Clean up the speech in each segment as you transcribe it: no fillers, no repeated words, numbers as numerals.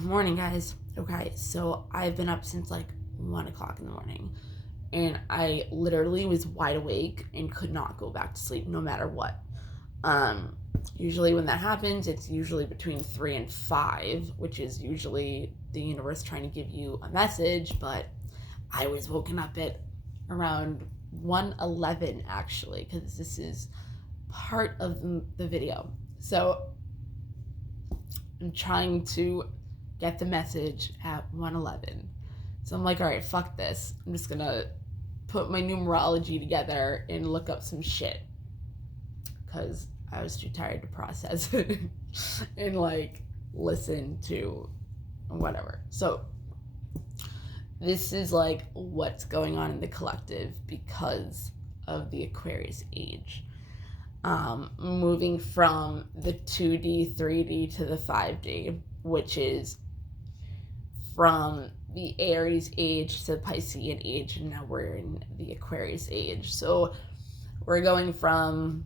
Morning, guys. Okay, so I've been up since like 1 o'clock in the morning, and I literally was wide awake and could not go back to sleep no matter what. Um, Usually when that happens, it's usually between 3 and 5, which is usually the universe trying to give you a message, but I was woken up at around 1:11 actually, because this is part of the video. So I'm trying to get the message at 1:11. So I'm like, all right, fuck this. I'm just gonna put my numerology together and look up some shit because I was too tired to process it and like listen to whatever. So this is like what's going on in the collective because of the Aquarius age. Moving from the 2D, 3D to the 5D, which is from the Aries age to the Piscean age, and now we're in the Aquarius age. So we're going from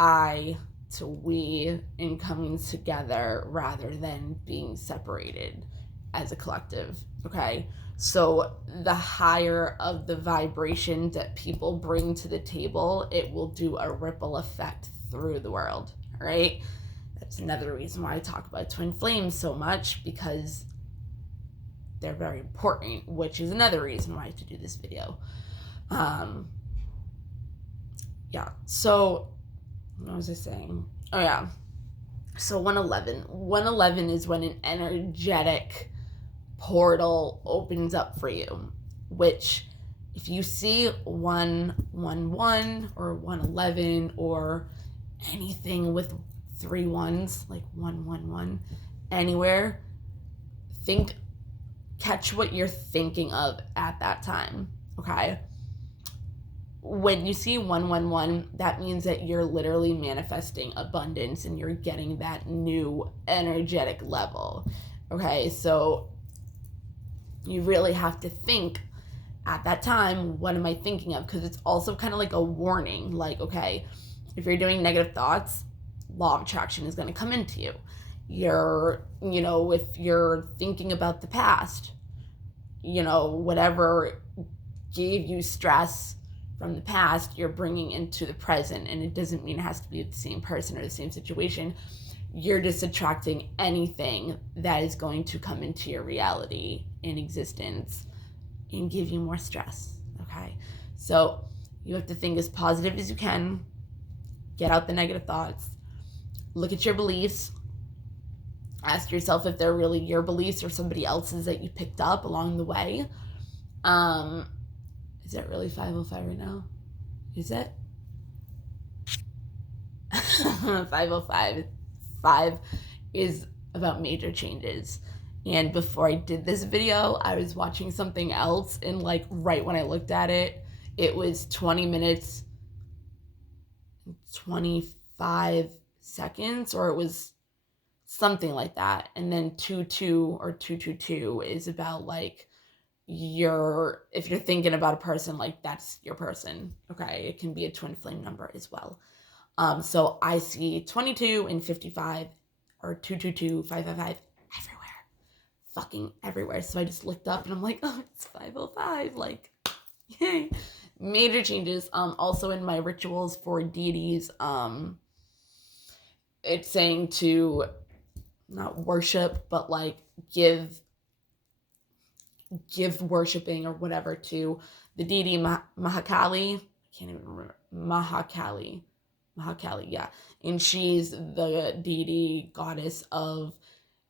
I to we and coming together rather than being separated as a collective. Okay, so the higher of the vibration that people bring to the table, it will do a ripple effect through the world. All right, that's another reason why I talk about twin flames so much, because they're very important, which is another reason why I have to do this video. Yeah, so what was I saying? Oh yeah, so 111 is when an energetic portal opens up for you, which if you see 111 or 111 or anything with 3 ones, like 111 anywhere, catch what you're thinking of at that time. Okay, when you see 111, that means that you're literally manifesting abundance and you're getting that new energetic level. Okay, so you really have to think at that time, what am I thinking of? Because it's also kind of like a warning, like, okay, if you're doing negative thoughts, law of attraction is going to come into you. If you're thinking about the past, whatever gave you stress from the past, you're bringing into the present. And it doesn't mean it has to be the same person or the same situation. You're just attracting anything that is going to come into your reality in existence and give you more stress. Okay, so you have to think as positive as you can, get out the negative thoughts, look at your beliefs, ask yourself if they're really your beliefs or somebody else's that you picked up along the way. Is it really 5:05 right now? Is it? 5:05. 5 is about major changes. And before I did this video, I was watching something else, and like right when I looked at it, it was 20 minutes 25 seconds, or it was something like that. And then 22 or 222 is about like if you're thinking about a person, like that's your person. Okay, it can be a twin flame number as well. So I see 22 and 55 or 222, 555 everywhere, fucking everywhere. So I just looked up and I'm like, oh, it's 5:05. Like, yay. Major changes. Also in my rituals for deities, it's saying to not worship, but like give worshiping or whatever to the deity Mahakali. I can't even remember. Mahakali, yeah. And she's the deity goddess of,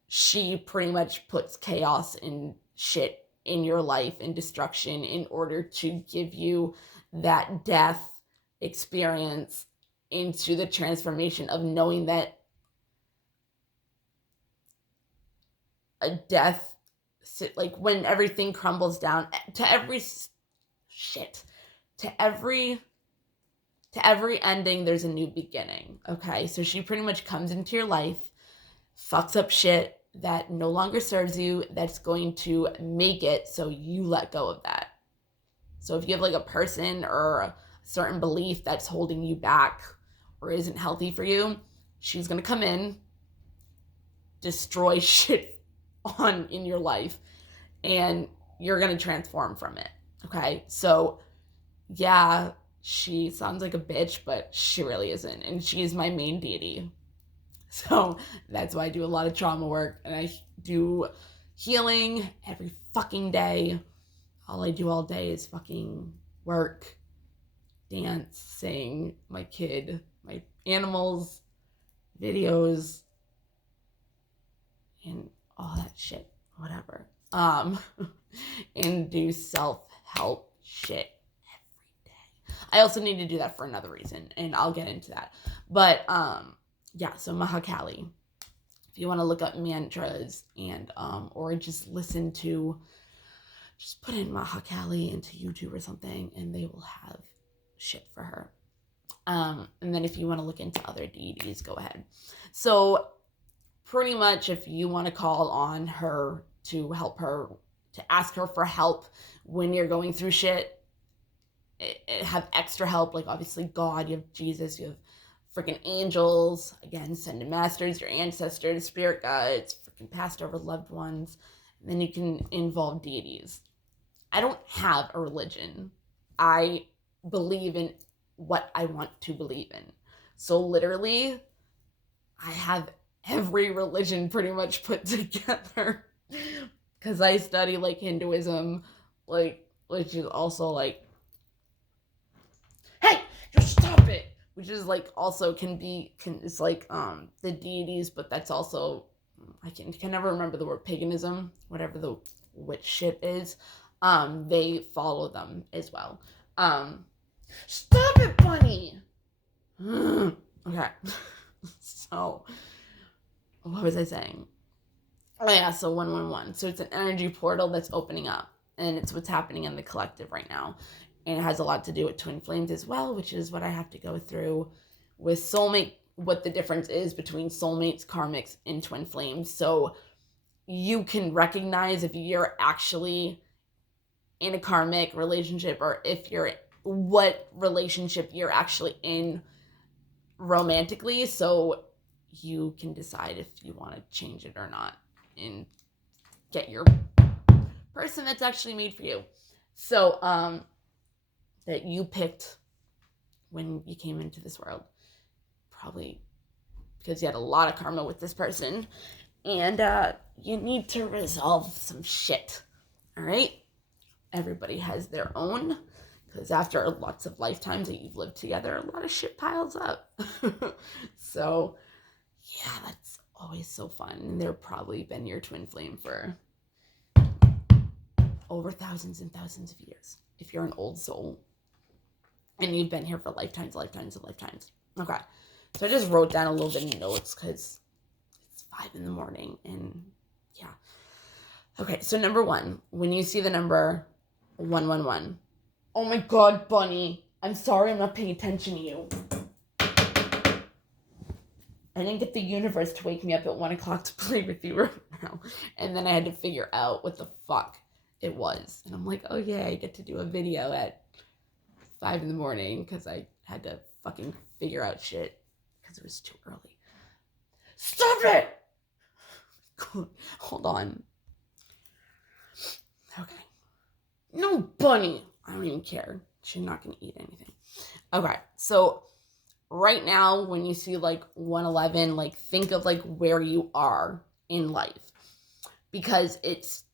she pretty much puts chaos and shit in your life and destruction in order to give you that death experience into the transformation of knowing that a death, like when everything crumbles down to every shit, to every ending, there's a new beginning. Okay, so she pretty much comes into your life, fucks up shit that no longer serves you, that's going to make it so you let go of that. So if you have like a person or a certain belief that's holding you back or isn't healthy for you, she's going to come in destroy shit in your life, and you're gonna transform from it. Okay, so yeah, she sounds like a bitch, but she really isn't, and she's my main deity. So that's why I do a lot of trauma work, and I do healing every fucking day. All I do all day is fucking work, dance, sing, my kid, my animals, videos, and all that shit, whatever. And do self-help shit every day. I also need to do that for another reason, and I'll get into that. But yeah, so Mahakali. If you want to look up mantras and or just put in Mahakali into YouTube or something, and they will have shit for her. And then if you want to look into other deities, go ahead. So pretty much if you want to call on her to help her, to ask her for help when you're going through shit, have extra help, like obviously God, you have Jesus, you have freaking angels, again, ascended masters, your ancestors, spirit guides, freaking passed over loved ones, and then you can involve deities. I don't have a religion. I believe in what I want to believe in. So literally, I have every religion pretty much put together because I study like Hinduism, like, which is also like, hey, just stop it, which is like also it's like the deities, but that's also, I can never remember the word paganism, whatever the witch shit is. They follow them as well. Stop it, bunny. Okay. So what was I saying? Oh yeah, so 111. So it's an energy portal that's opening up, and it's what's happening in the collective right now. And it has a lot to do with twin flames as well, which is what I have to go through with soulmate, what the difference is between soulmates, karmics, and twin flames. So you can recognize if you're actually in a karmic relationship, or if you're, what relationship you're actually in romantically, so you can decide if you want to change it or not and get your person that's actually made for you. So that you picked when you came into this world, probably because you had a lot of karma with this person, and you need to resolve some shit. All right, everybody has their own, because after lots of lifetimes that you've lived together, a lot of shit piles up. So yeah, that's always so fun. They've probably been your twin flame for over thousands and thousands of years if you're an old soul and you've been here for lifetimes. Okay, so I just wrote down a little bit of notes because it's 5 a.m. and yeah. Okay, so number 1, when you see the number 111, oh my god, bunny, I'm sorry, I'm not paying attention to you. I didn't get the universe to wake me up at 1 o'clock to play with you right now. And then I had to figure out what the fuck it was. And I'm like, oh yeah, I get to do a video at 5 a.m. because I had to fucking figure out shit because it was too early. Stop it! Hold on. Okay. No, bunny. I don't even care. She's not going to eat anything. Okay, so right now, when you see like 111, like think of like where you are in life, because it's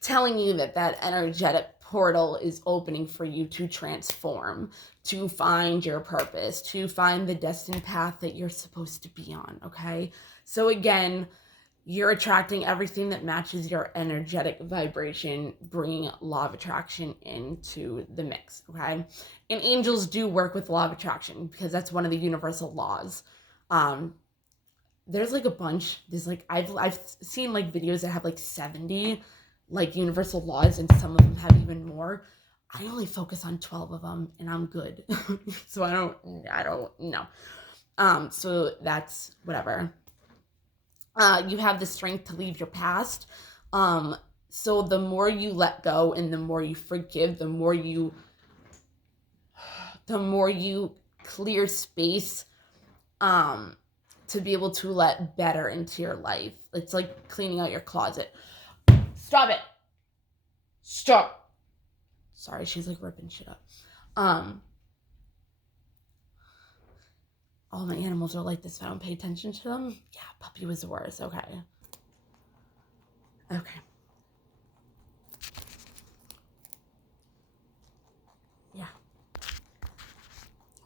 telling you that that energetic portal is opening for you to transform, to find your purpose, to find the destined path that you're supposed to be on. Okay, so again, you're attracting everything that matches your energetic vibration, bringing law of attraction into the mix, okay? And angels do work with law of attraction because that's one of the universal laws. There's like a bunch. There's like, I've seen like videos that have like 70 like universal laws, and some of them have even more. I only focus on 12 of them and I'm good. So I don't know. So that's whatever. You have the strength to leave your past. So the more you let go and the more you forgive, the more you clear space, to be able to let better into your life. It's like cleaning out your closet. Stop it. Stop. Sorry, she's like ripping shit up. All my animals are like this if I don't pay attention to them. Yeah, puppy was the worst. Okay. Yeah.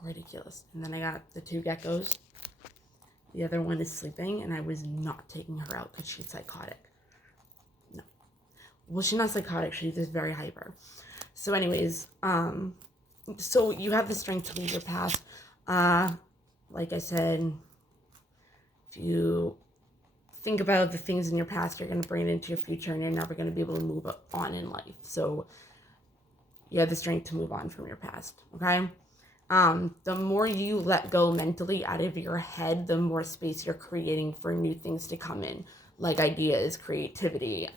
Ridiculous. And then I got the 2 geckos. The other one is sleeping, and I was not taking her out because she's psychotic. No. Well, she's not psychotic. She's just very hyper. So anyways, so you have the strength to leave your past. Like I said, if you think about the things in your past, you're going to bring it into your future, and you're never going to be able to move on in life. So you have the strength to move on from your past, okay? The more you let go mentally out of your head, the more space you're creating for new things to come in, like ideas, creativity,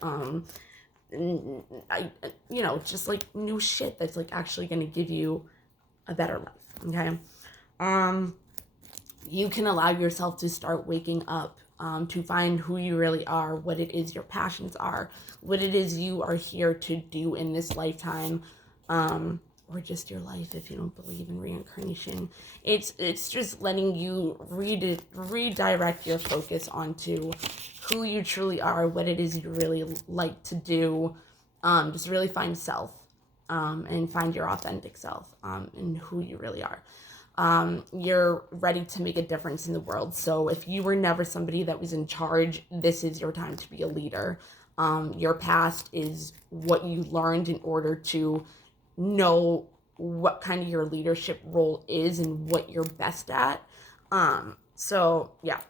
just like new shit that's like actually going to give you a better life, okay? You can allow yourself to start waking up, to find who you really are, what it is your passions are, what it is you are here to do in this lifetime, or just your life if you don't believe in reincarnation. It's just letting you redirect your focus onto who you truly are, what it is you really like to do. Just really find self, and find your authentic self, and who you really are. You're ready to make a difference in the world. So if you were never somebody that was in charge, this is your time to be a leader. Your past is what you learned in order to know what kind of your leadership role is and what you're best at. So yeah,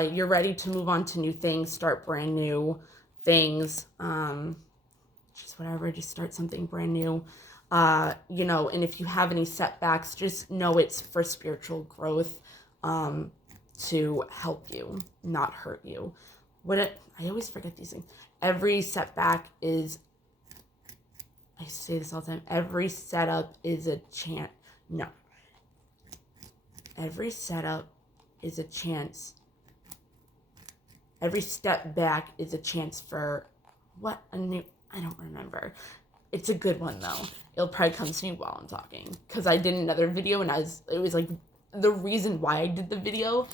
you're ready to move on to new things, start brand new things, just whatever, just start something brand new. And if you have any setbacks, just know it's for spiritual growth, to help you, not hurt you. I always forget these things. Every setback is, I say this all the time, every setup is a chance. No. Every setup is a chance. Every step back is a chance for I don't remember. It's a good one though. It'll probably come to me while I'm talking, because I did another video and it was like the reason why I did the video,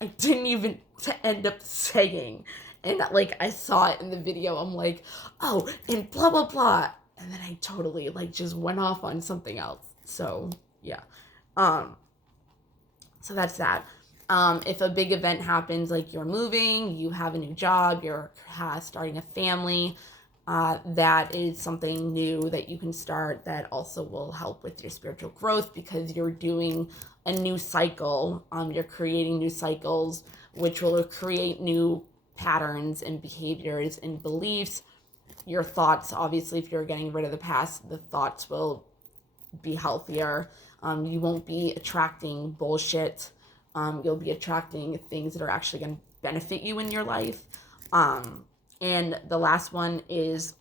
I didn't even end up saying, and like I saw it in the video, I'm like, oh, and blah blah blah, and then I totally like just went off on something else. So yeah, so that's that. If a big event happens, like you're moving, you have a new job, you're starting a family, that is something new that you can start that also will help with your spiritual growth, because you're doing a new cycle. You're creating new cycles, which will create new patterns and behaviors and beliefs. Your thoughts, obviously, if you're getting rid of the past, the thoughts will be healthier. You won't be attracting bullshit. You'll be attracting things that are actually going to benefit you in your life. And the last one is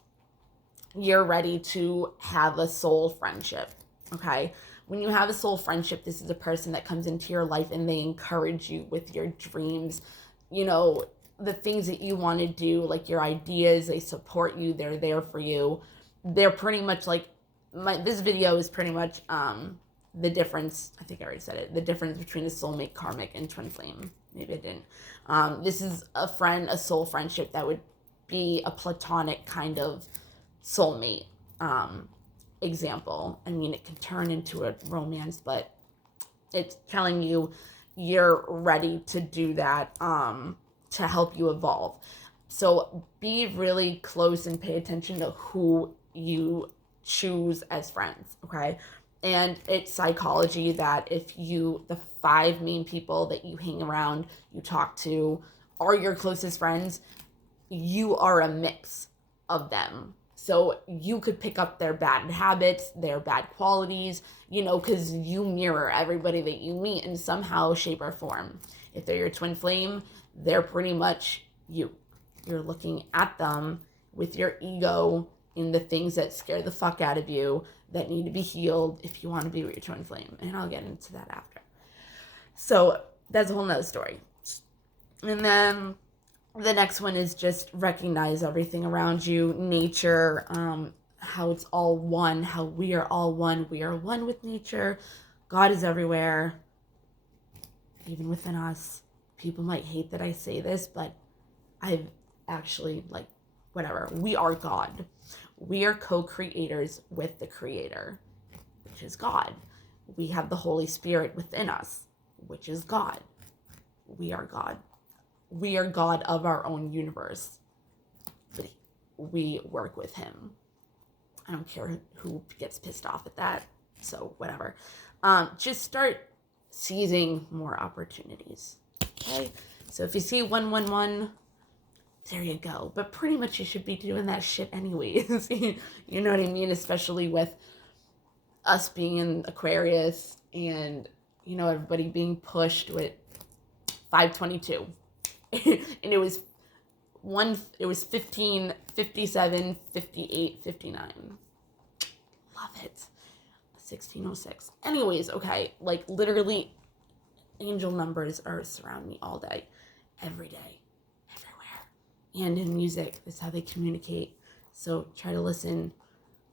you're ready to have a soul friendship, okay? When you have a soul friendship, this is a person that comes into your life and they encourage you with your dreams, the things that you want to do, like your ideas. They support you. They're there for you. They're pretty much like, this video is pretty much the difference, I think I already said it, the difference between a soulmate, karmic, and twin flame. Maybe I didn't. This is a soul friendship that would be a platonic kind of soulmate example. I mean, it can turn into a romance, but it's telling you you're ready to do that, to help you evolve. So be really close and pay attention to who you choose as friends, okay? And it's psychology that the 5 main people that you hang around, you talk to, are your closest friends, you are a mix of them. So you could pick up their bad habits, their bad qualities, because you mirror everybody that you meet in somehow, shape, or form. If they're your twin flame, they're pretty much you. You're looking at them with your ego in the things that scare the fuck out of you, that need to be healed if you want to be with your twin flame. And I'll get into that after. So that's a whole nother story. And then the next one is just recognize everything around you, nature, how it's all one, how we are all one. We are one with nature. God is everywhere, even within us. People might hate that I say this, but I've actually, like, whatever. We are God. We are co-creators with the Creator, which is God. We have the Holy Spirit within us, which is God. We are God. We are God of our own universe, but we work with Him. I don't care who gets pissed off at that, so whatever. Just start seizing more opportunities, okay? So if you see 111, there you go. But pretty much you should be doing that shit anyways. You know what I mean? Especially with us being in Aquarius and, everybody being pushed with 522. And it was 15, 57, 58, 59. Love it. 1606. Anyways, okay, like literally angel numbers are surrounding me all day, every day, everywhere. And in music is how they communicate. So try to listen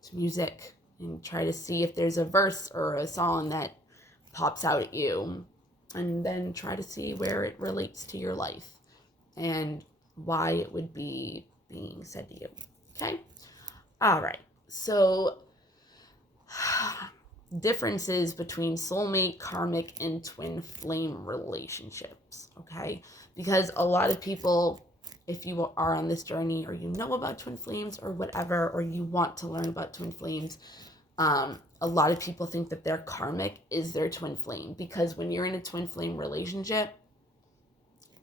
to music and try to see if there's a verse or a song that pops out at you, and then try to see where it relates to your life and why it would be being said to you. Okay? All right. So, differences between soulmate, karmic, and twin flame relationships. Okay? Because a lot of people, if you are on this journey or you know about twin flames or whatever, or you want to learn about twin flames, a lot of people think that their karmic is their twin flame, because when you're in a twin flame relationship,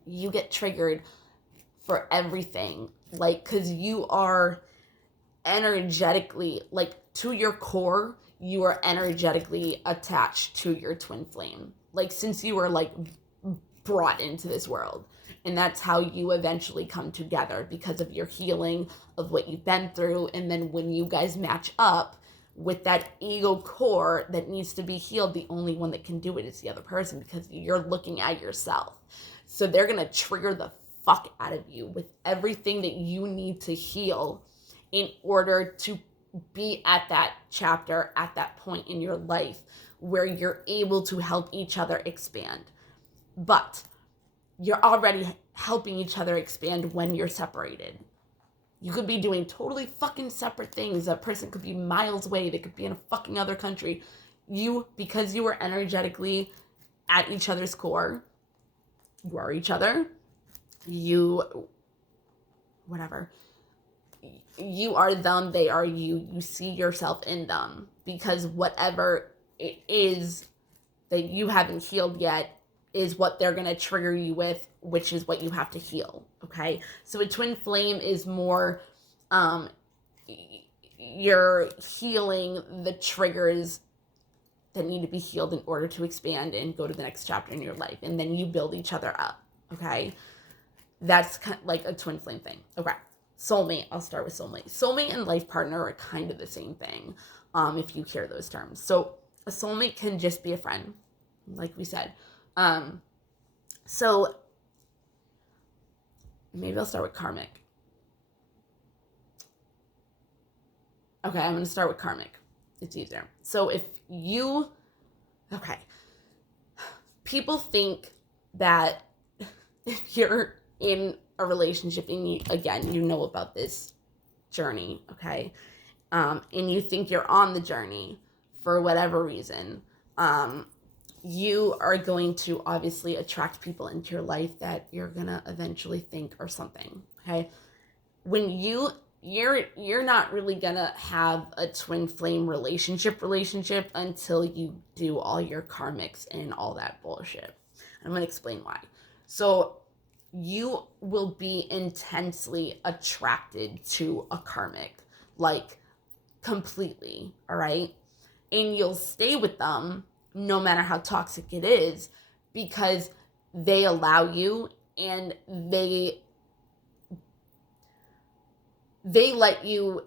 you get triggered for everything, like, because you are energetically, like, to your core, you are energetically attached to your twin flame, like, since you were, like, brought into this world. And that's how you eventually come together, because of your healing of what you've been through. And then when you guys match up with that ego core that needs to be healed, the only one that can do it is the other person, because you're looking at yourself. So they're going to trigger the fuck out of you with everything that you need to heal in order to be at that chapter, at that point in your life where you're able to help each other expand. But you're already helping each other expand when you're separated. You could be doing totally fucking separate things. A person could be miles away. They could be in a fucking other country. You, because you are energetically at each other's core, you are each other. You, whatever. You are them, they are you. You see yourself in them, because whatever it is that you haven't healed yet is what they're going to trigger you with, which is what you have to heal. Okay? So a twin flame is more, you're healing the triggers that need to be healed in order to expand and go to the next chapter in your life. And then you build each other up. Okay? That's kind of like a twin flame thing. Okay. Soulmate. I'll start with soulmate. Soulmate and life partner are kind of the same thing, if you hear those terms. So a soulmate can just be a friend, like we said. So maybe I'll start with karmic. Okay, I'm going to start with karmic. It's easier. So okay. People think that if you're in a relationship and you know about this journey, okay? And you think you're on the journey for whatever reason, you are going to obviously attract people into your life that you're gonna eventually think are something, okay? When you're not really gonna have a twin flame relationship until you do all your karmics and all that bullshit. I'm gonna explain why. So you will be intensely attracted to a karmic, like completely, all right? And you'll stay with them no matter how toxic it is, because they allow you, and they let you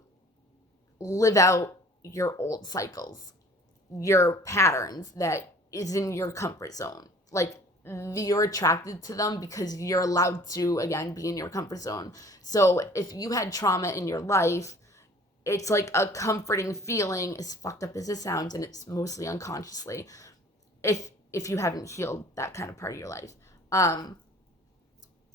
live out your old cycles, your patterns that is in your comfort zone. Like, you're attracted to them because you're allowed to, again, be in your comfort zone. So if you had trauma in your life, it's like a comforting feeling, as fucked up as it sounds, and it's mostly unconsciously, if you haven't healed that kind of part of your life. And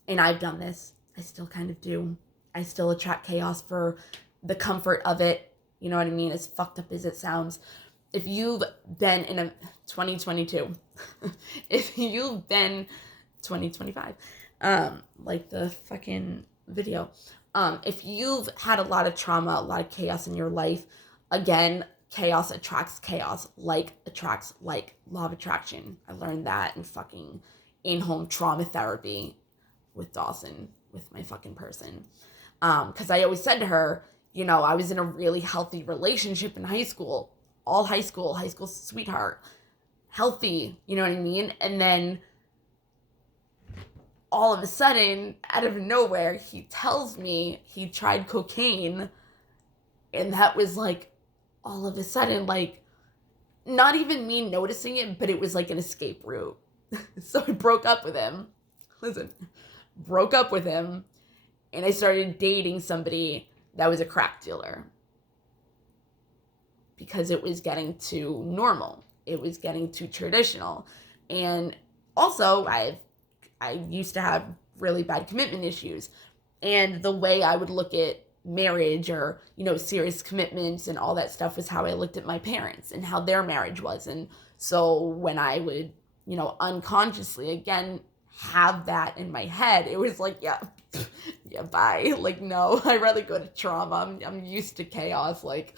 I've done this. I still kind of do. I still attract chaos for the comfort of it. You know what I mean? As fucked up as it sounds. If you've been in a 2022, if you've been 2025, like the fucking video, if you've had a lot of trauma, a lot of chaos in your life, again, chaos attracts chaos, like attracts like, law of attraction. I learned that in fucking in-home trauma therapy with Dawson, with my fucking person. Because I always said to her, you know, I was in a really healthy relationship in high school, all high school sweetheart, healthy, you know what I mean? And then all of a sudden, out of nowhere, he tells me he tried cocaine, and that was like, all of a sudden, like, not even me noticing it, but it was like an escape route. So I broke up with him. Broke up with him, and I started dating somebody that was a crack dealer. Because it was getting too normal. It was getting too traditional. And also, I used to have really bad commitment issues. And the way I would look at marriage or, you know, serious commitments and all that stuff was how I looked at my parents and how their marriage was. And so when I would, you know, unconsciously, again, have that in my head, it was like, yeah, bye. Like, no, I'd rather go to trauma. I'm used to chaos. Like,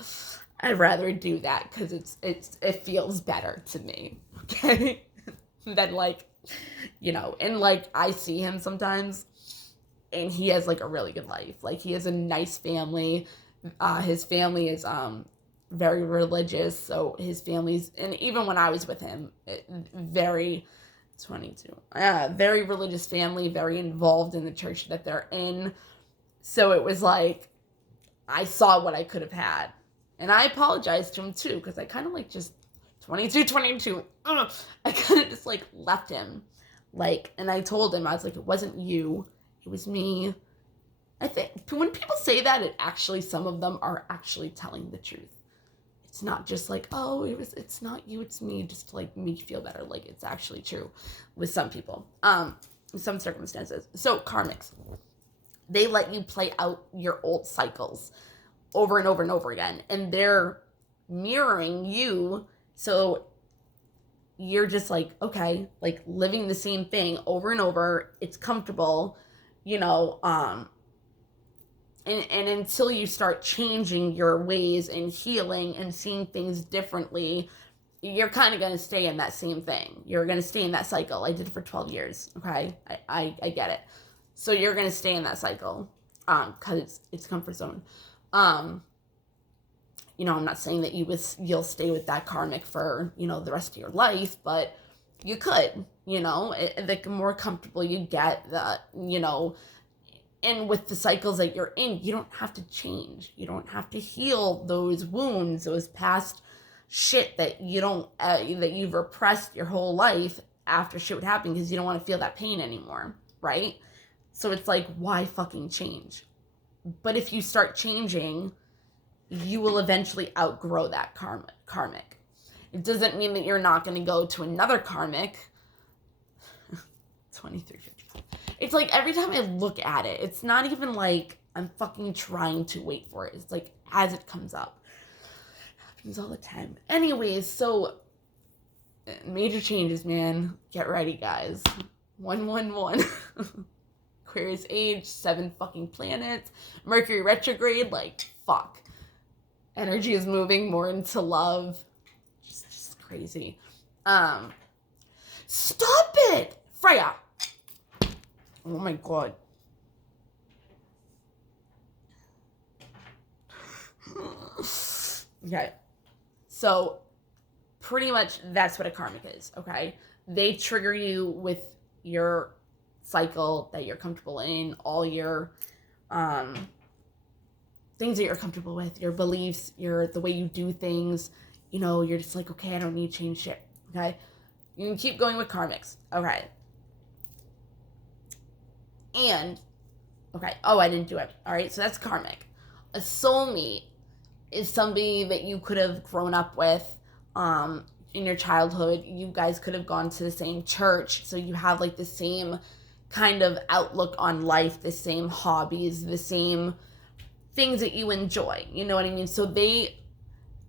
I'd rather do that because it feels better to me, okay? Than, like, you know, and, like, I see him sometimes, and he has, like, a really good life. Like, he has a nice family. His family is very religious, so his family's, and even when I was with him, very 22. Very religious family, very involved in the church that they're in. So it was like, I saw what I could have had. And I apologized to him too, because I kind of like just 22. I kind of just like left him. Like, and I told him, I was like, it wasn't you, it was me. I think when people say that, it actually, some of them are actually telling the truth. It's not just like, oh, it's not you, it's me, just to like make you feel better. Like, it's actually true with some people, in some circumstances. So karmics, they let you play out your old cycles over and over and over again, and they're mirroring you. So you're just like, okay, like living the same thing over and over. It's comfortable, you know, and until you start changing your ways and healing and seeing things differently, you're kind of going to stay in that same thing. You're going to stay in that cycle. I did it for 12 years, okay? I get it. So you're going to stay in that cycle because it's comfort zone. You know, I'm not saying that you'll stay with that karmic for, you know, the rest of your life, but you could, you know, the more comfortable you get, the, you know, and with the cycles that you're in, you don't have to change. You don't have to heal those wounds, those past shit that you don't, that you've repressed your whole life after shit would happen because you don't want to feel that pain anymore, right? So it's like, why fucking change? But if you start changing, you will eventually outgrow that karmic. It doesn't mean that you're not going to go to another karmic. 2355. It's like every time I look at it, it's not even like I'm fucking trying to wait for it. It's like as it comes up. It happens all the time. Anyways, so major changes, man. Get ready, guys. 111. Aquarius age, 7 fucking planets. Mercury retrograde, like, fuck. Energy is moving more into love. Just crazy. Stop it! Freya! Oh my god. Okay. So, pretty much that's what a karmic is, okay? They trigger you with your cycle that you're comfortable in, all your things that you're comfortable with, your beliefs, the way you do things. You know, you're just like, okay, I don't need to change shit, okay? You can keep going with karmics. Okay. And, okay, oh, I didn't do it. All right, so that's karmic. A soulmate is somebody that you could have grown up with in your childhood. You guys could have gone to the same church, so you have like the same kind of outlook on life, the same hobbies, the same things that you enjoy. You know what I mean? So they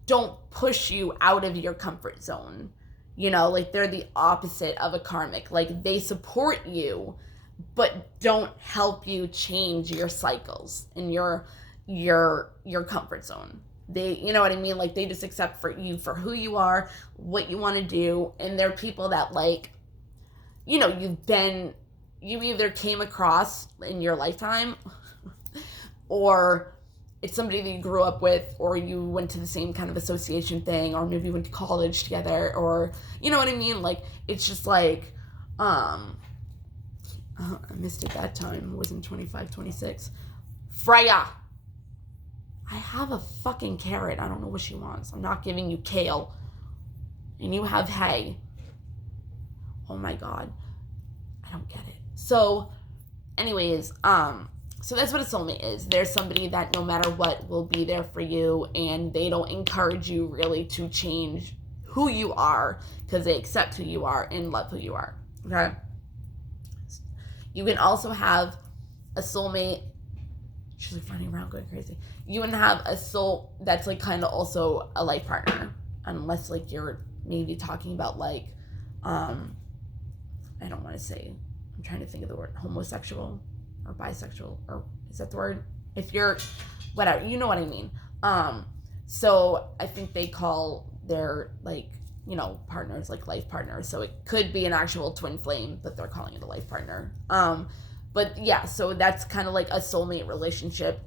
don't push you out of your comfort zone. You know, like they're the opposite of a karmic. Like they support you, but don't help you change your cycles and your comfort zone. They, you know what I mean? Like they just accept for you for who you are, what you want to do, and they're people that like, you know, you either came across in your lifetime or it's somebody that you grew up with, or you went to the same kind of association thing, or maybe you went to college together, or you know what I mean? Like it's just like I missed it that time. It was in 25, 26. Freya, I have a fucking carrot. I don't know what she wants. I'm not giving you kale. And you have hay. Oh my God. I don't get it. So, anyways, so that's what a soulmate is. There's somebody that no matter what will be there for you, and they don't encourage you really to change who you are because they accept who you are and love who you are. Okay? You can also have a soulmate. She's like running around going crazy. You can have a soul that's like kind of also a life partner, unless like you're maybe talking about like, I don't want to say, I'm trying to think of the word, homosexual or bisexual, or is that the word? If you're, whatever, you know what I mean. So I think they call their like, you know, partners like life partners. So it could be an actual twin flame, but they're calling it a life partner. But yeah, so that's kind of like a soulmate relationship.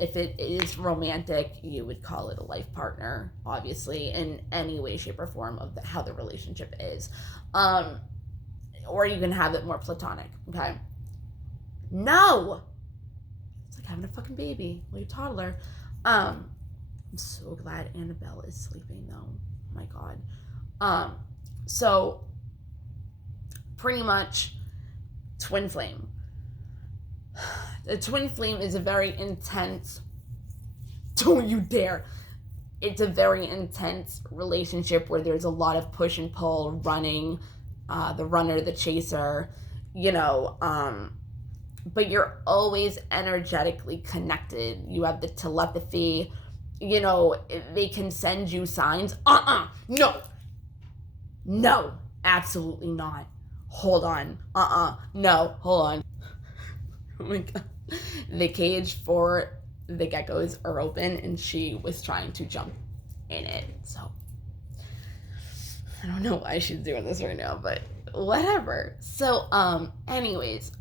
If it is romantic, you would call it a life partner, obviously, in any way, shape, or form of how the relationship is. Or you can have it more platonic, okay? No! It's like having a fucking baby, like a toddler. I'm so glad Annabelle is sleeping, though. Oh my God. So, pretty much, twin flame. A twin flame is a very intense, don't you dare. It's a very intense relationship where there's a lot of push and pull, running, the runner, the chaser, you know, but you're always energetically connected. You have the telepathy, you know, they can send you signs. No, absolutely not. Hold on. No, hold on. Oh my God. The cage for the geckos are open and she was trying to jump in it. So I don't know why she's doing this right now, but whatever. So anyways,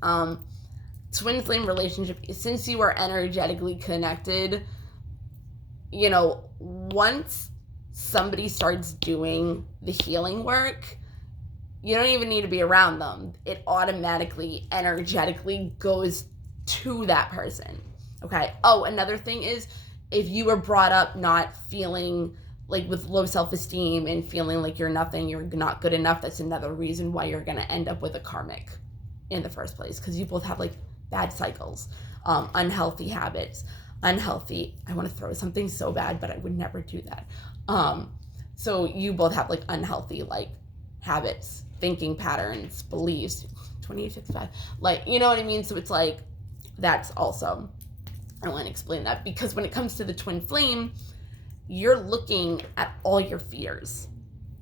twin flame relationship, since you are energetically connected, you know, once somebody starts doing the healing work, you don't even need to be around them. It automatically, energetically goes to that person. Okay. Oh, another thing is if you were brought up not feeling like with low self-esteem and feeling like you're nothing, you're not good enough, that's another reason why you're going to end up with a karmic in the first place. Because you both have like bad cycles, unhealthy habits, I want to throw something so bad, but I would never do that. So you both have like unhealthy like habits, thinking patterns, beliefs, 2855, like, you know what I mean? So it's like, that's also, I want to explain that, because when it comes to the twin flame, you're looking at all your fears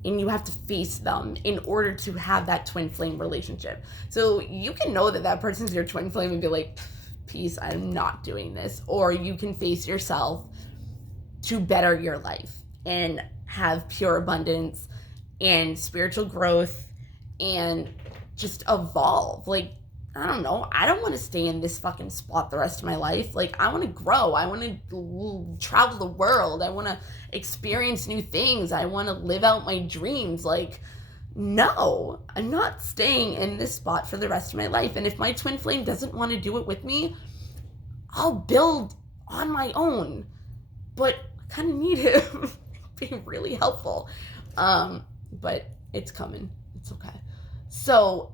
and you have to face them in order to have that twin flame relationship. So you can know that that person's your twin flame and be like, peace, I'm not doing this. Or you can face yourself to better your life and have pure abundance and spiritual growth and just evolve. Like, I don't know. I don't want to stay in this fucking spot the rest of my life. Like, I want to grow. I want to travel the world. I want to experience new things. I want to live out my dreams. Like, no, I'm not staying in this spot for the rest of my life. And if my twin flame doesn't want to do it with me, I'll build on my own. But I kind of need him. Being really helpful. But it's coming. It's okay. So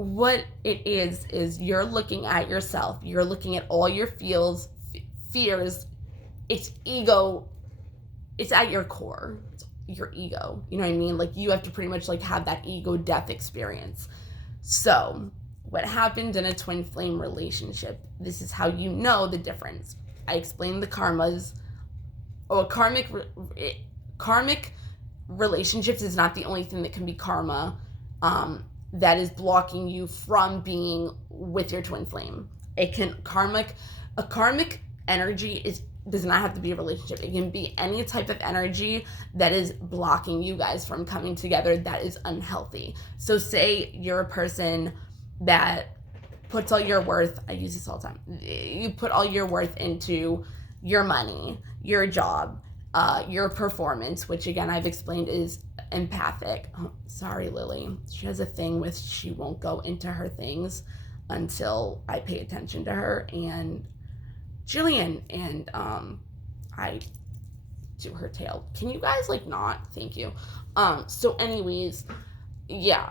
what it is you're looking at yourself, you're looking at all your fears. It's ego, it's at your core, it's your ego, you know what I mean? Like, you have to pretty much like have that ego death experience. So what happened in a twin flame relationship, this is how you know the difference. I explained the karmas. Karmic relationships is not the only thing that can be karma that is blocking you from being with your twin flame. A karmic energy does not have to be a relationship. It can be any type of energy that is blocking you guys from coming together that is unhealthy. So say you're a person that puts all your worth, I use this all the time, you put all your worth into your money, your job, your performance, which again I've explained is empathic. Oh, sorry, Lily. She has a thing with she won't go into her things until I pay attention to her, and Jillian, and I do her tail. Can you guys like not? Thank you. So anyways, yeah,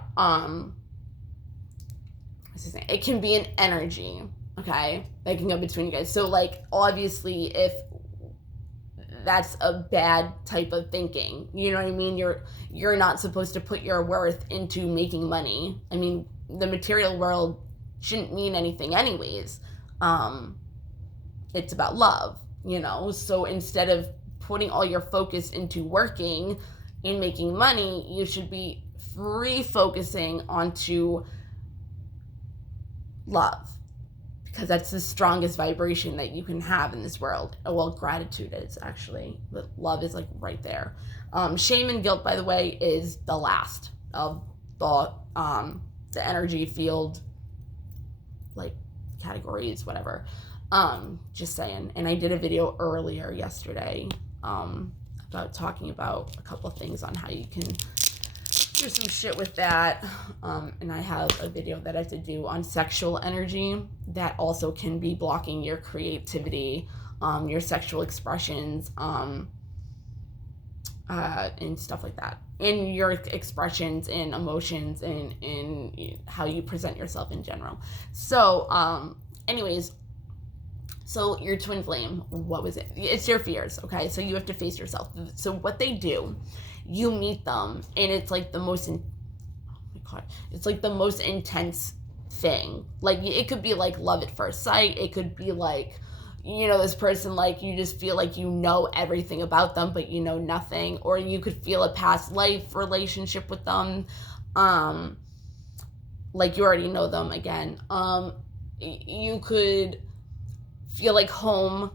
it can be an energy, okay, that can go between you guys. So like, obviously, if that's a bad type of thinking, you know what I mean? You're not supposed to put your worth into making money. I mean, the material world shouldn't mean anything anyways. It's about love, you know? So instead of putting all your focus into working and making money, you should be refocusing onto love, because that's the strongest vibration that you can have in this world. Well, gratitude is actually, but love is like right there. Shame and guilt, by the way, is the last of the energy field, like, categories, whatever. Just saying. And I did a video earlier yesterday about talking about a couple of things on how you can do some shit with that. And I have a video that I have to do on sexual energy that also can be blocking your creativity, your sexual expressions, and stuff like that. And your expressions and emotions and how you present yourself in general. So, anyways, so your twin flame, what was it? It's your fears, okay? So you have to face yourself. So what they do, you meet them, and it's like the most, oh my God, it's like the most intense thing. Like, it could be like love at first sight. It could be like, you know, this person, like, you just feel like you know everything about them, but you know nothing. Or you could feel a past life relationship with them. Like, you already know them again. You could feel like home,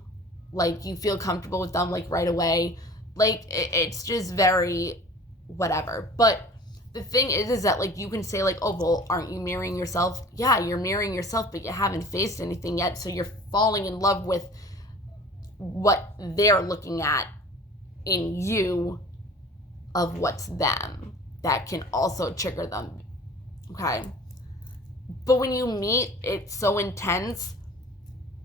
like you feel comfortable with them like right away. Like, it's just very whatever. But the thing is that like, you can say like, oh, well, aren't you mirroring yourself? Yeah, you're mirroring yourself, but you haven't faced anything yet. So you're falling in love with what they're looking at in you of what's them. That can also trigger them, okay? But when you meet, it's so intense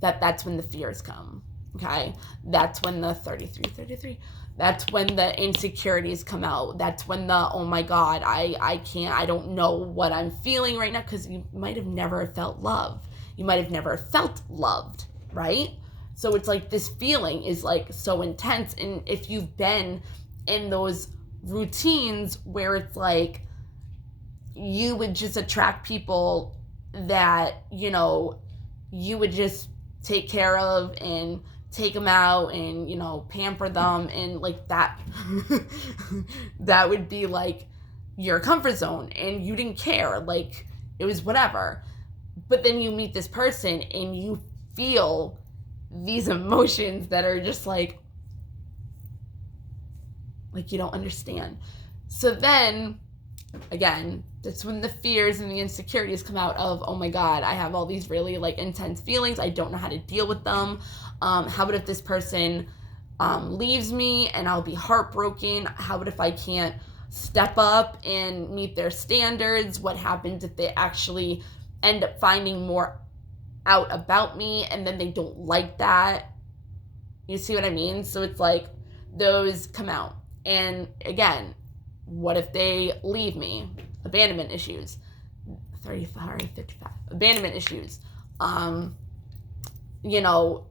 that's when the fears come, okay? That's when the 33, that's when the insecurities come out. That's when the, oh my God, I can't, I don't know what I'm feeling right now, because you might have never felt love. You might have never felt loved, right? So it's like this feeling is like so intense. And if you've been in those routines where it's like you would just attract people that, you know, you would just take care of and take them out and, you know, pamper them, and like that that would be like your comfort zone, and you didn't care, like it was whatever. But then you meet this person and you feel these emotions that are just like you don't understand. So then again, that's when the fears and the insecurities come out of, oh my God, I have all these really like intense feelings. I don't know how to deal with them. How about if this person leaves me and I'll be heartbroken? How about if I can't step up and meet their standards? What happens if they actually end up finding more out about me and then they don't like that? You see what I mean? So it's like those come out. And again, what if they leave me? Abandonment issues. 35, 55. Abandonment issues. You know,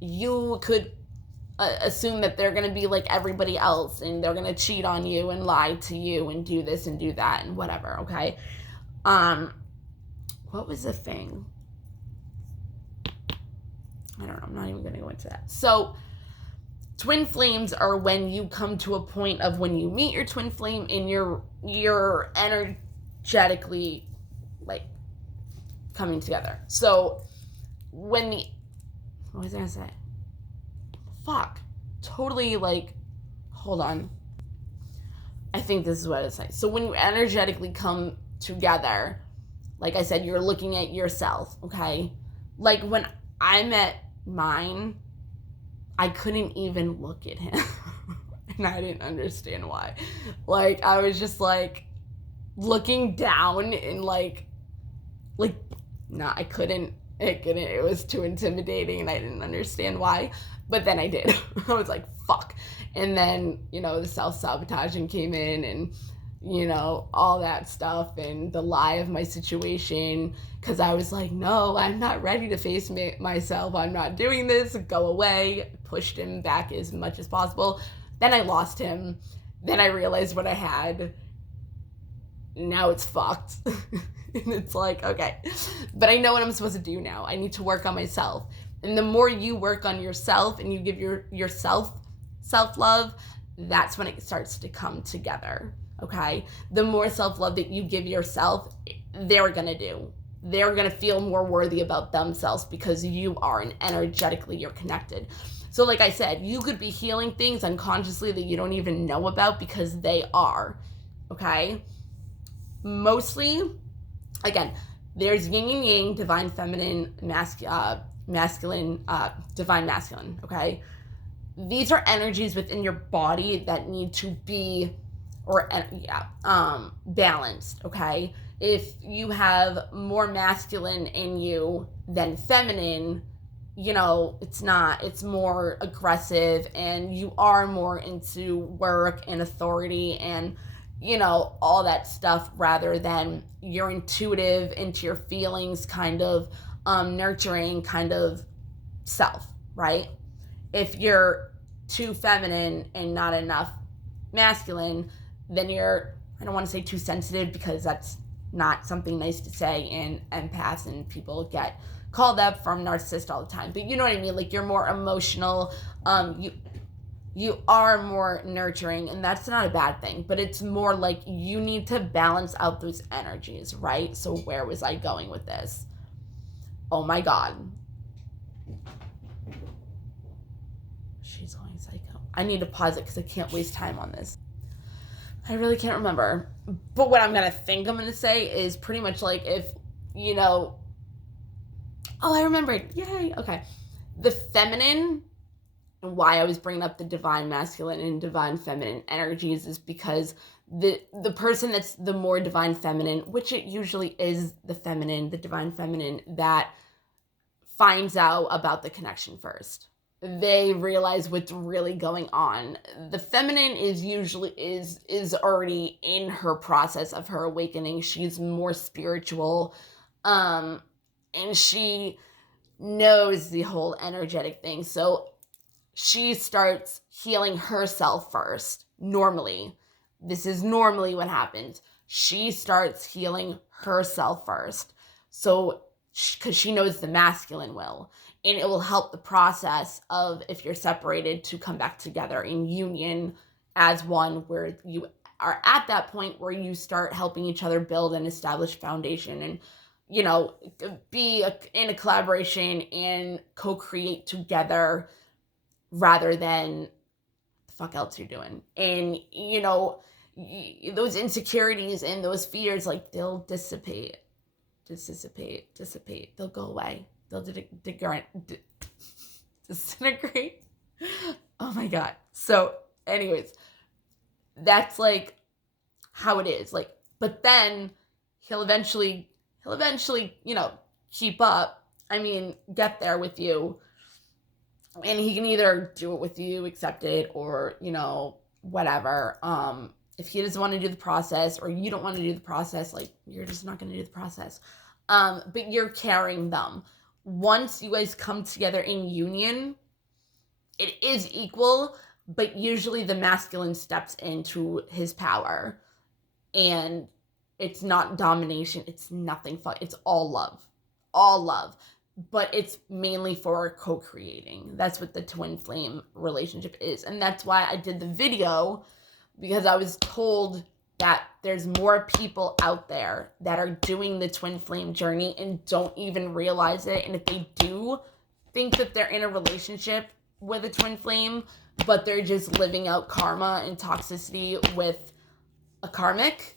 you could assume that they're going to be like everybody else and they're going to cheat on you and lie to you and do this and do that and whatever, okay? What was the thing? I don't know. I'm not even going to go into that. So, twin flames are when you come to a point of when you meet your twin flame and you're energetically like coming together. So, what was I going to say? Fuck. Totally like, hold on. I think this is what it's like. So when you energetically come together, like I said, you're looking at yourself, okay? Like when I met mine, I couldn't even look at him. And I didn't understand why. Like I was just like looking down and like, no, I couldn't. It was too intimidating and I didn't understand why. But then I did. I was like, fuck. And then, you know, the self-sabotaging came in and, you know, all that stuff and the lie of my situation. Because I was like, no, I'm not ready to face myself. I'm not doing this. Go away. Pushed him back as much as possible. Then I lost him. Then I realized what I had. Now it's fucked. And it's like, okay. But I know what I'm supposed to do now. I need to work on myself. And the more you work on yourself and you give yourself self-love, that's when it starts to come together, okay? The more self-love that you give yourself, they're going to do. They're going to feel more worthy about themselves because you are, and energetically you're connected. So like I said, you could be healing things unconsciously that you don't even know about because they are, okay? Mostly, again, there's yin and yang, divine feminine, masculine, divine masculine, okay? These are energies within your body that need to be, balanced, okay? If you have more masculine in you than feminine, you know, it's more aggressive and you are more into work and authority and, you know, all that stuff rather than you're intuitive into your feelings kind of nurturing kind of self, right? If you're too feminine and not enough masculine, then you're, I don't want to say too sensitive because that's not something nice to say, and empaths and people get called up from narcissists all the time. But you know what I mean? Like you're more emotional, you are more nurturing, and that's not a bad thing, but it's more like you need to balance out those energies, right? So where was I going with this? Oh my God. She's going psycho. I need to pause it because I can't waste time on this. I really can't remember. But what I'm going to think I'm going to say is pretty much like if, you know, oh, I remembered. Yay. Okay. The feminine, and why I was bringing up the divine masculine and divine feminine energies is because the person that's the more divine feminine, which it usually is the divine feminine that finds out about the connection first. They realize what's really going on. The feminine is usually is already in her process of her awakening. She's more spiritual, and she knows the whole energetic thing. So she starts healing herself first. Normally, this is normally what happens. She starts healing herself first. So, because she knows the masculine will. And it will help the process of, if you're separated, to come back together in union as one, where you are at that point where you start helping each other build an established foundation and, you know, be in a collaboration and co-create together rather than the fuck else you're doing. And, you know, those insecurities and those fears, like, they'll dissipate. They'll go away. They'll disintegrate. Oh my God. So anyways, that's like how it is. Like, but then he'll eventually, you know, keep up. I mean, get there with you. And he can either do it with you, accept it, or, you know, whatever. if he doesn't want to do the process, or you don't want to do the process, like, you're just not going to do the process. But you're carrying them. Once you guys come together in union, it is equal, but usually the masculine steps into his power. And it's not domination. It's nothing fun. It's all love. All love. But it's mainly for co-creating. That's what the twin flame relationship is. And that's why I did the video, because I was told that there's more people out there that are doing the twin flame journey and don't even realize it. And if they do think that they're in a relationship with a twin flame, but they're just living out karma and toxicity with a karmic,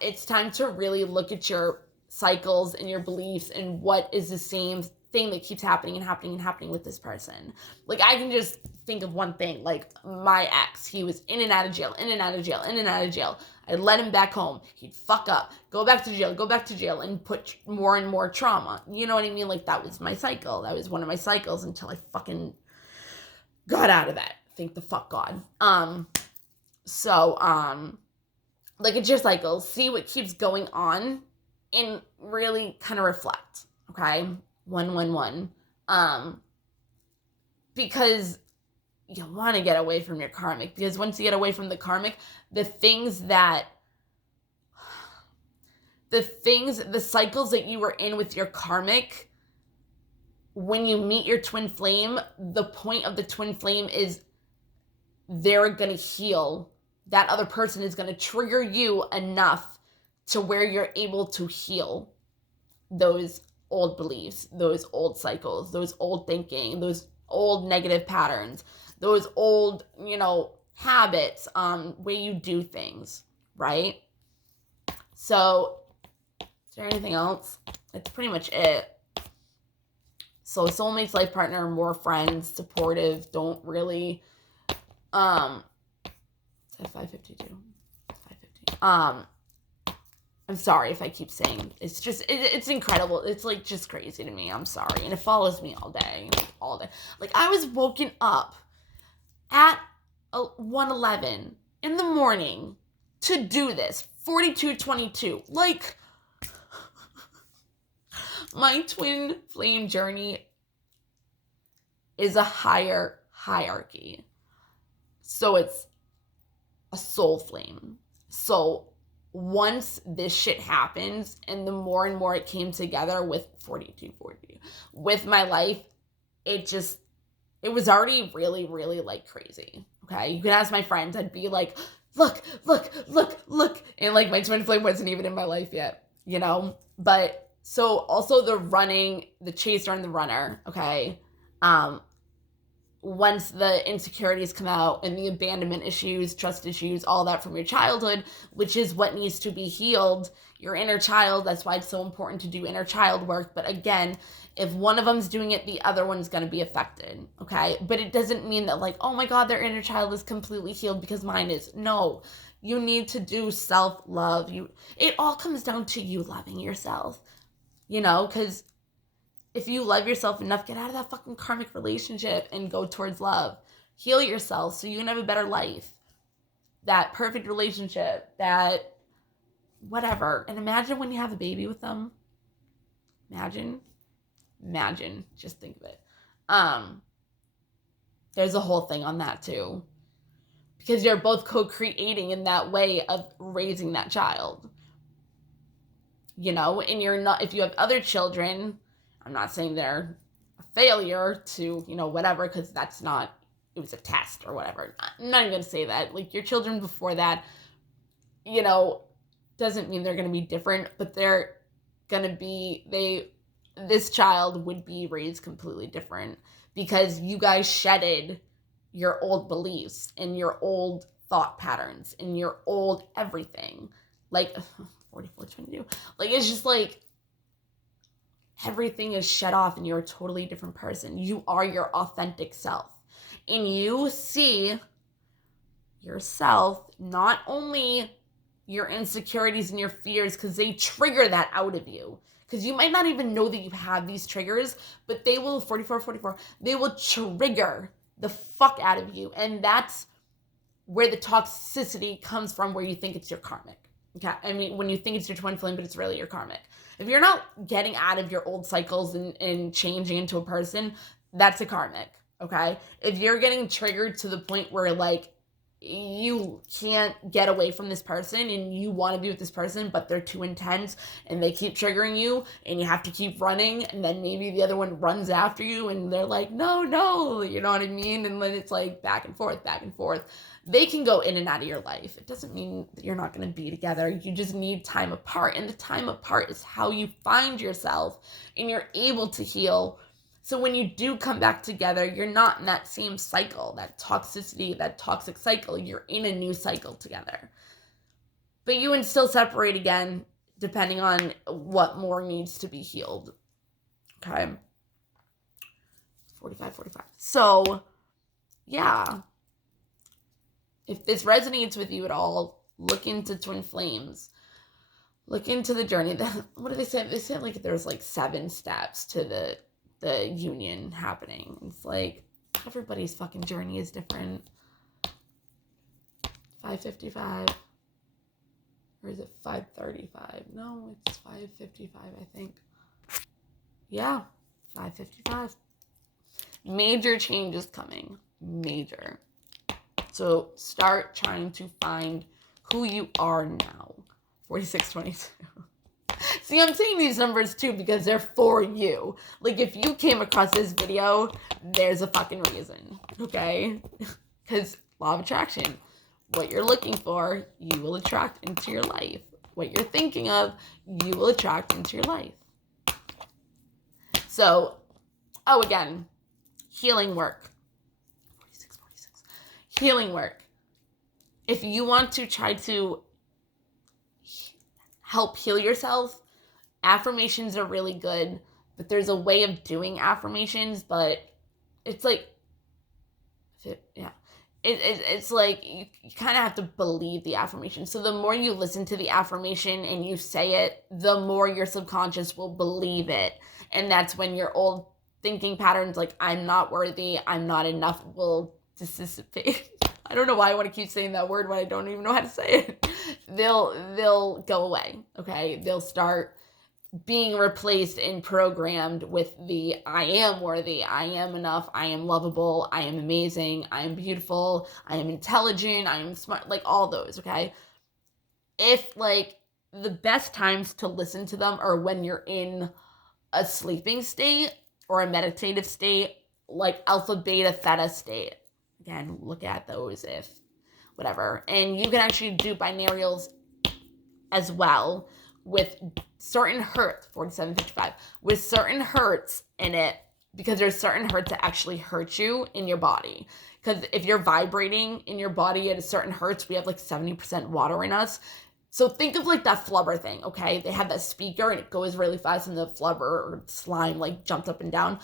it's time to really look at your cycles and your beliefs and what is the same thing that keeps happening and happening and happening with this person. Like, I can just think of one thing, like my ex. He was in and out of jail, in and out of jail, in and out of jail. I let him back home. He'd fuck up, go back to jail, and put more and more trauma. You know what I mean? Like, that was my cycle. That was one of my cycles until I fucking got out of that. Thank the fuck God. Like, it's your cycle. See what keeps going on and really kind of reflect. Okay? 111. Because you want to get away from your karmic. Because once you get away from the karmic, the cycles that you were in with your karmic, when you meet your twin flame, the point of the twin flame is they're going to heal. That other person is going to trigger you enough to where you're able to heal those old beliefs, those old cycles, those old thinking, those old negative patterns, those old, habits, way you do things, right? So, is there anything else? That's pretty much it. So, soulmates, life partner, more friends, supportive, don't really, at 5:52. 5:50. I'm sorry if I keep saying it's just it's incredible. It's like just crazy to me. I'm sorry, and it follows me all day, all day. Like, I was woken up at 1:11 in the morning to do this. 42:22. Like, my twin flame journey is a higher hierarchy. So it's a soul flame. So once this shit happens, and the more and more it came together with 42, with my life, it was already really, really, like, crazy. Okay? You can ask my friends. I'd be like, look. And, like, my twin flame wasn't even in my life yet, But, so, also the chaser and the runner, okay? Once the insecurities come out and the abandonment issues, trust issues, all that from your childhood, which is what needs to be healed, your inner child, that's why it's so important to do inner child work. But again, if one of them's doing it, the other one's going to be affected, okay? But it doesn't mean that, like, oh my God, their inner child is completely healed because mine is. No, you need to do self-love. It all comes down to you loving yourself, because if you love yourself enough, get out of that fucking karmic relationship and go towards love. Heal yourself so you can have a better life. That perfect relationship, that whatever. And imagine when you have a baby with them. Imagine. Just think of it. There's a whole thing on that too. Because you're both co-creating in that way of raising that child. And you're not, if you have other children, I'm not saying they're a failure to, whatever, because that's not, it was a test or whatever. I'm not even going to say that. Like, your children before that, doesn't mean they're going to be different, but they're going to be, this child would be raised completely different because you guys shedded your old beliefs and your old thought patterns and your old everything. Like, 44:22. Like, it's just like, everything is shut off and you're a totally different person. You are your authentic self. And you see yourself, not only your insecurities and your fears, because they trigger that out of you. Because you might not even know that you have these triggers, but they will, 44, they will trigger the fuck out of you. And that's where the toxicity comes from, where you think it's your karmic. Okay, I mean, when you think it's your twin flame, but it's really your karmic. If you're not getting out of your old cycles and changing into a person, that's a karmic. Okay, if you're getting triggered to the point where like you can't get away from this person and you want to be with this person, but they're too intense and they keep triggering you and you have to keep running, and then maybe the other one runs after you and they're like, no, you know what I mean? And then it's like back and forth. They can go in and out of your life. It doesn't mean that you're not going to be together. You just need time apart, and the time apart is how you find yourself and you're able to heal. So when you do come back together, you're not in that same cycle, that toxicity, that toxic cycle. You're in a new cycle together. But you can still separate again, depending on what more needs to be healed. Okay. 45. So, yeah. If this resonates with you at all, look into twin flames. Look into the journey. What do they say? They said like there's like 7 steps to the union happening. It's like everybody's fucking journey is different. 5:55, or is it 5:35? No, it's 5:55, I think. Yeah, 5:55. Major changes coming. Major. So start trying to find who you are now. 4622. See, I'm saying these numbers too because they're for you. Like, if you came across this video, there's a fucking reason, okay? Because law of attraction, what you're looking for, you will attract into your life. What you're thinking of, you will attract into your life. So, again, healing work. 46. Healing work. If you want to try to help heal yourself, affirmations are really good, but there's a way of doing affirmations, but it's like, it's like you kind of have to believe the affirmation. So the more you listen to the affirmation and you say it, the more your subconscious will believe it. And that's when your old thinking patterns like, I'm not worthy, I'm not enough, will dissipate. I don't know why I want to keep saying that word when I don't even know how to say it. They'll go away, okay? They'll start being replaced and programmed with the I am worthy, I am enough, I am lovable, I am amazing, I am beautiful, I am intelligent, I am smart, like all those, okay? If like the best times to listen to them are when you're in a sleeping state or a meditative state, like alpha, beta, theta state. Again, look at those if whatever. And you can actually do binarials as well with certain hertz, 4755, with certain hertz in it, because there's certain hertz that actually hurt you in your body. Because if you're vibrating in your body at a certain hertz, we have like 70% water in us. So think of like that flubber thing, okay? They have that speaker and it goes really fast and the flubber or slime like jumps up and down.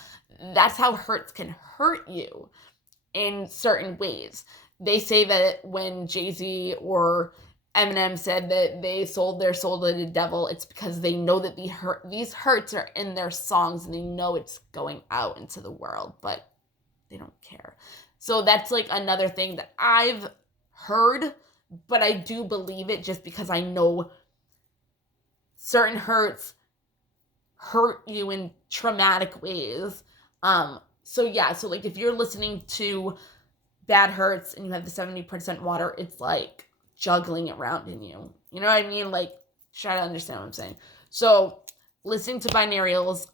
That's how hertz can hurt you in certain ways. They say that when Jay-Z or Eminem said that they sold their soul to the devil, it's because they know that these hurts are in their songs and they know it's going out into the world, but they don't care. So that's like another thing that I've heard, but I do believe it just because I know certain hurts hurt you in traumatic ways. So yeah, so like if you're listening to bad hurts and you have the 70% water, it's like juggling it around in you. You know what I mean? Like, try to understand what I'm saying. So listening to binarials,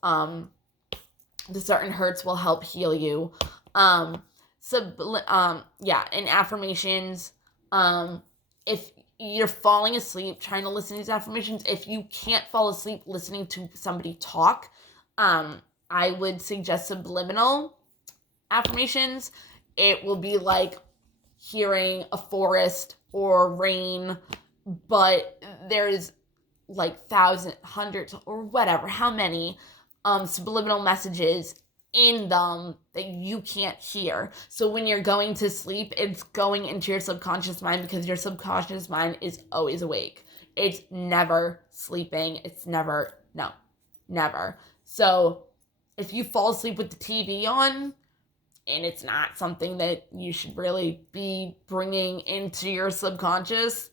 the certain hurts will help heal you. And affirmations. If you're falling asleep trying to listen to these affirmations, if you can't fall asleep listening to somebody talk, I would suggest subliminal affirmations. It will be like hearing a forest or rain, but there's like thousands, hundreds, or whatever, how many subliminal messages in them that you can't hear. So when you're going to sleep, it's going into your subconscious mind because your subconscious mind is always awake. It's never sleeping. It's never. So if you fall asleep with the TV on, and it's not something that you should really be bringing into your subconscious,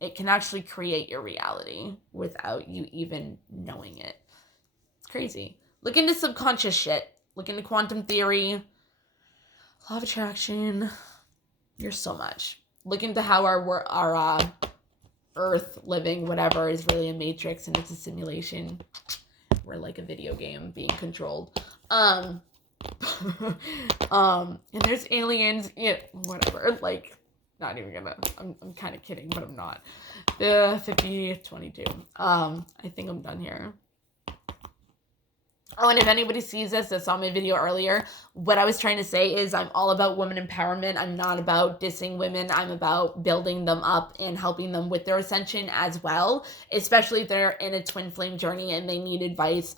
it can actually create your reality without you even knowing it. It's crazy. Look into subconscious shit. Look into quantum theory, law of attraction. There's so much. Look into how our Earth living, whatever, is really a matrix and it's a simulation. We're like a video game being controlled. And there's aliens, whatever. Like, not even gonna. I'm kind of kidding, but I'm not. The 50-22. I think I'm done here. Oh, and if anybody sees this that saw my video earlier, what I was trying to say is I'm all about women empowerment. I'm not about dissing women. I'm about building them up and helping them with their ascension as well, especially if they're in a twin flame journey and they need advice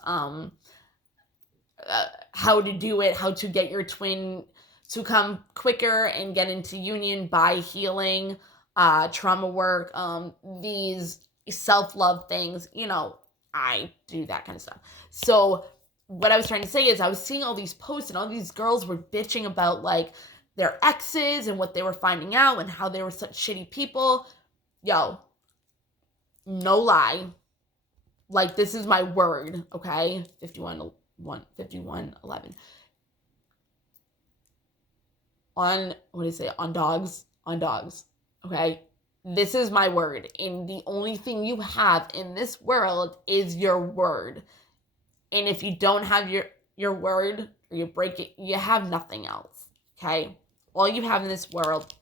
how to do it, how to get your twin to come quicker and get into union by healing, trauma work, these self-love things. I do that kind of stuff. So what I was trying to say is I was seeing all these posts and all these girls were bitching about like their exes and what they were finding out and how they were such shitty people. Yo, no lie. Like, this is my word, okay? 51:11. On dogs, okay? This is my word. And the only thing you have in this world is your word. And if you don't have your word, or you break it, you have nothing else, okay? All you have in this world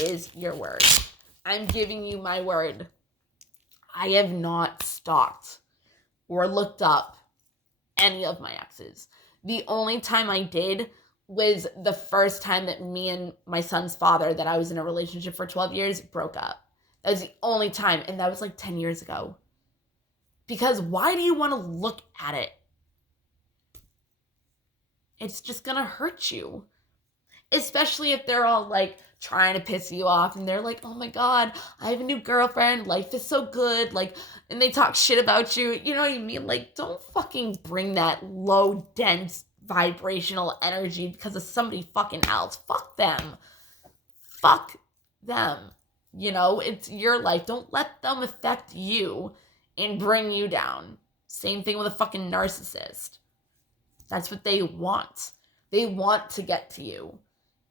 is your word. I'm giving you my word. I have not stalked or looked up any of my exes. The only time I did was the first time that me and my son's father, that I was in a relationship for 12 years, broke up. That was the only time, and that was like 10 years ago. Because why do you want to look at it? It's just gonna hurt you. Especially if they're all like trying to piss you off and they're like, oh my God, I have a new girlfriend, life is so good, like, and they talk shit about you. You know what I mean? Like, don't fucking bring that low, dense, vibrational energy because of somebody fucking else. Fuck them. Fuck them. It's your life. Don't let them affect you and bring you down. Same thing with a fucking narcissist. That's what they want. They want to get to you.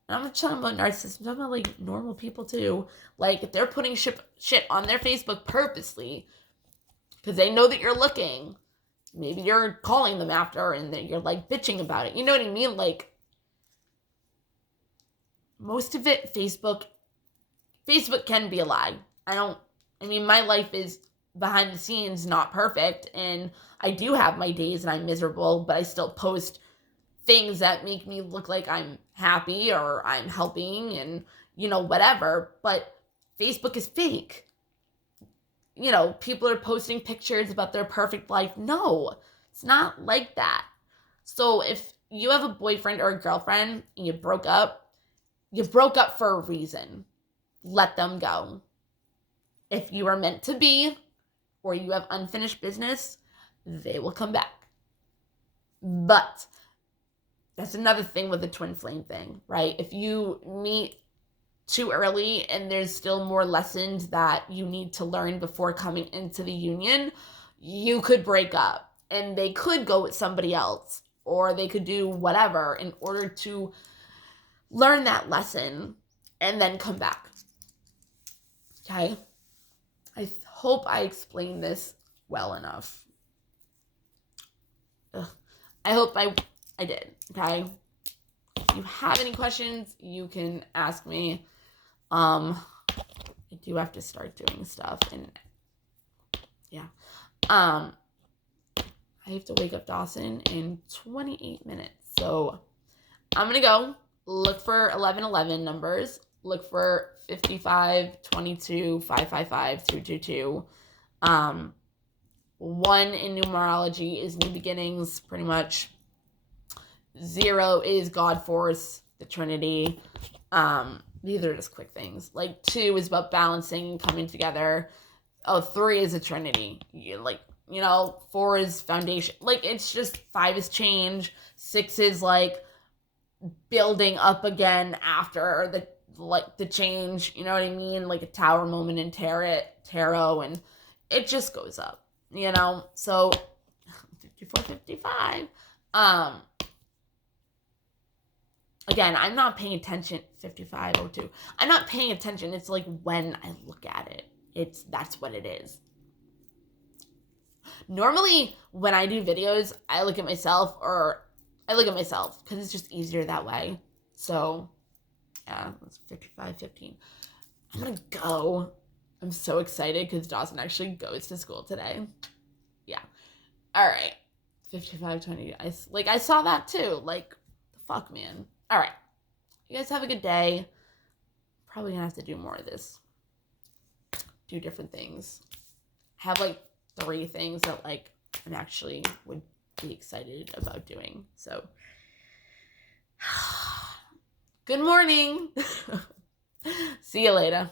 And I'm not talking about narcissists. I'm talking about like normal people too. Like, if they're putting shit on their Facebook purposely because they know that you're looking, maybe you're calling them after and then you're like bitching about it. You know what I mean? Like, most of it, Facebook can be a lie. My life is behind the scenes not perfect, and I do have my days and I'm miserable, but I still post things that make me look like I'm happy or I'm helping and, whatever. But Facebook is fake. People are posting pictures about their perfect life. No, it's not like that. So if you have a boyfriend or a girlfriend and you broke up for a reason. Let them go. If you are meant to be or you have unfinished business, they will come back. But that's another thing with the twin flame thing, right? If you meet too early and there's still more lessons that you need to learn before coming into the union, you could break up and they could go with somebody else or they could do whatever in order to learn that lesson and then come back. Okay? I hope I explained this well enough. I hope I did, okay? If you have any questions, you can ask me. I do have to start doing stuff, and yeah. I have to wake up Dawson in 28 minutes, so I'm gonna go look for 1111 numbers. Look for 55, 22, 555, 322. 1 in numerology is new beginnings, pretty much. 0 is God Force, the Trinity. These are just quick things. Like 2 is about balancing, coming together. 3 is a Trinity. 4 is foundation. Like, it's just 5 is change. 6 is like building up again after the change, you know what I mean? Like a tower moment in tarot, and it just goes up, you know? So 54, 55. Again, I'm not paying attention. 5502. I'm not paying attention. It's like when I look at it, that's what it is. Normally, when I do videos, I look at myself because it's just easier that way. So, yeah, it's 55:15. I'm gonna go. I'm so excited because Dawson actually goes to school today. Yeah. All right. 55:20. I saw that too. Like, the fuck, man. All right. You guys have a good day. Probably gonna have to do more of this. Do different things. Have like 3 things that like I'm actually would be excited about doing. So, good morning. See you later.